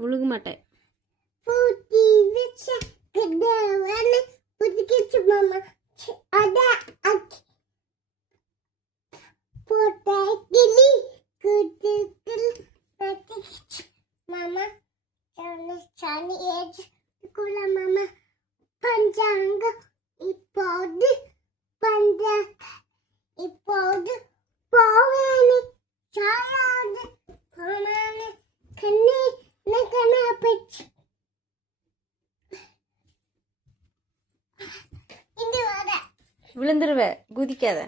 முழுக மாட்டேன். Mama, Chani age, Kula Mama, Panjanga, Ipod, Panjak, Ipod, Powani, Child, Hamani, Kani, Nakana pitch. விழுந்துருவ, குதிக்காத.